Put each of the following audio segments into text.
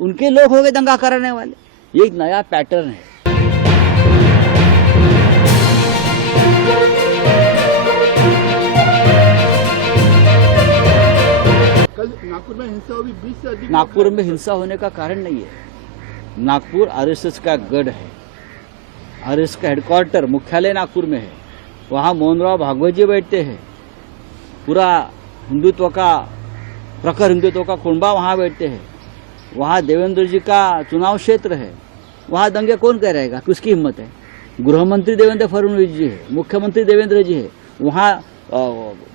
उनके लोग हो गए दंगा कराने वाले। ये एक नया पैटर्न है। कल नागपुर में हिंसा हुई, 20 से अधिक। नागपुर में हिंसा होने का कारण नहीं है। नागपुर आरएसएस का गढ़ है। आरएसएस का हेडक्वार्टर मुख्यालय नागपुर में है। वहाँ मोहनराव भागवत जी बैठते हैं। पूरा हिंदुत्व का प्रखर हिंदुत्व का कुंबा वहाँ बैठते हैं। वहाँ देवेंद्र जी का चुनाव क्षेत्र है। वहाँ दंगे कौन कह रहेगा, किसकी हिम्मत है। गृह मंत्री देवेंद्र फडणवीस जी है, मुख्यमंत्री देवेंद्र जी है। वहाँ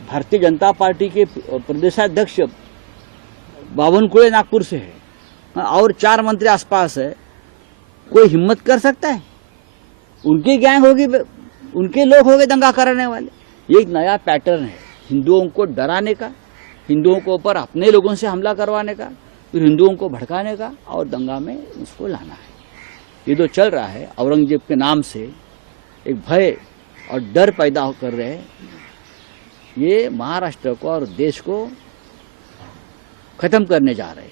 भारतीय जनता पार्टी के प्रदेशाध्यक्ष बावनकुळे नागपुर से है और 4 मंत्री आसपास है। कोई हिम्मत कर सकता है? उनकी गैंग होगी, उनके लोग हो गए दंगा कराने वाले। ये एक नया पैटर्न है हिंदुओं को डराने का, हिंदुओं को ऊपर अपने लोगों से हमला करवाने का, फिर हिंदुओं को भड़काने का और दंगा में उसको लाना है। ये जो चल रहा है औरंगजेब के नाम से एक भय और डर पैदा कर रहे हैं, ये महाराष्ट्र को और देश को खत्म करने जा रहे हैं।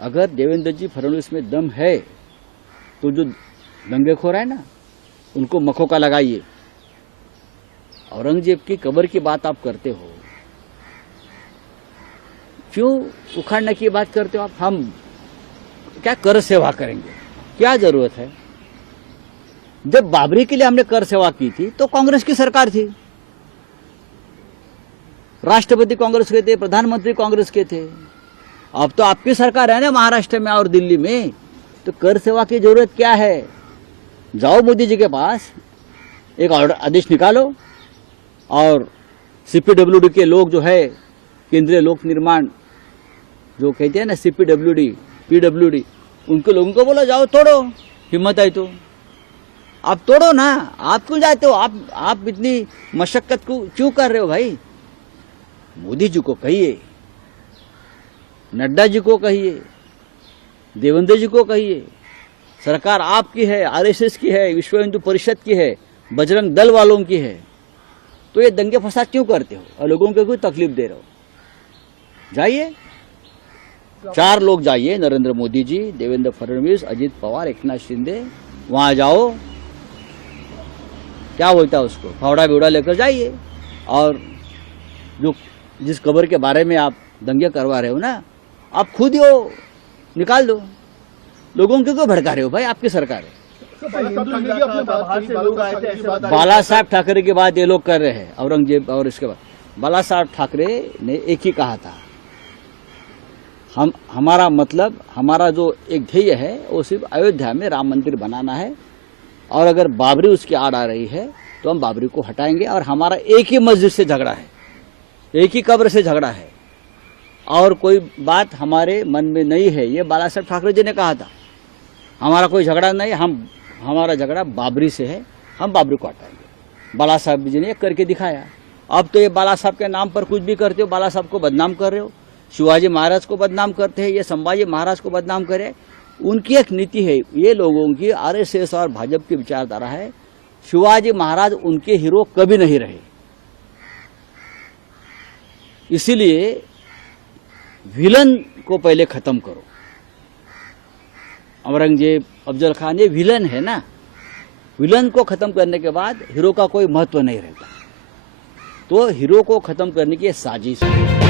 अगर देवेंद्र जी फडणवीस में दम है तो जो दंगेखोर है ना, उनको मखौका लगाइए। औरंगजेब की कब्र की बात आप करते हो, क्यों उखाड़ने की बात करते हो आप? हम क्या कर सेवा करेंगे? क्या जरूरत है? जब बाबरी के लिए हमने कर सेवा की थी तो कांग्रेस की सरकार थी, राष्ट्रपति कांग्रेस के थे, प्रधानमंत्री कांग्रेस के थे। अब तो आपकी सरकार है ना महाराष्ट्र में और दिल्ली में, तो कर सेवा की जरूरत क्या है? जाओ मोदी जी के पास, एक ऑर्डर आदेश निकालो और सीपीडब्ल्यूडी के लोग जो है, केंद्रीय लोक निर्माण जो कहते हैं ना, सीपीडब्ल्यूडी पीडब्ल्यूडी, उनके लोगों को बोलो जाओ तोड़ो, हिम्मत है तो आप तोड़ो ना। आप क्यों जाते हो? आप इतनी मशक्कत को क्यों कर रहे हो भाई? मोदी जी को कहिए, नड्डा जी को कहिए, देवेंद्र जी को कहिए, सरकार आपकी है, आरएसएस की है, विश्व हिंदू परिषद की है, बजरंग दल वालों की है, तो ये दंगे फसाद क्यों करते हो और लोगों को कोई तकलीफ दे रहे हो? जाइए, 4 लोग जाइए, नरेंद्र मोदी जी, देवेंद्र फडणवीस, अजित पवार, एकनाथ शिंदे, वहां जाओ, क्या बोलता है उसको, फावड़ा बिवड़ा लेकर जाइए और जो जिस कब्र के बारे में आप दंगे करवा रहे हो ना, आप खुद ही हो, निकाल दो। लोगों को क्यों भड़का रहे हो भाई? आपकी सरकार है। बाला साहब ठाकरे की बात ये लोग कर रहे हैं, औरंगजेब और इसके बाद बाला साहब ठाकरे ने एक ही कहा था, हमारा मतलब, हमारा जो एक ध्येय है वो सिर्फ अयोध्या में राम मंदिर बनाना है, और अगर बाबरी उसकी आड़ आ रही है तो हम बाबरी को हटाएंगे। और हमारा एक ही मस्जिद से झगड़ा है, एक ही कब्र से झगड़ा है, और कोई बात हमारे मन में नहीं है। ये बाला साहब ठाकरे जी ने कहा था, हमारा कोई झगड़ा नहीं, हमारा झगड़ा बाबरी से है, हम बाबरी को हटाएंगे। बाला साहब जी ने करके दिखाया। अब तो ये बाला साहब के नाम पर कुछ भी करते हो, बाला साहब को बदनाम कर रहे हो, शिवाजी महाराज को बदनाम करते हैं, ये संभाजी महाराज को बदनाम करे। उनकी एक नीति है, ये लोगों की आरएसएस और भाजपा की विचारधारा है, शिवाजी महाराज उनके हीरो कभी नहीं रहे। इसीलिए विलन को पहले खत्म करो। औरंगजेब, अफजल खान, ये विलन है ना, विलन को खत्म करने के बाद हीरो का कोई महत्व नहीं रहता। तो हीरो को खत्म करने की साजिश है।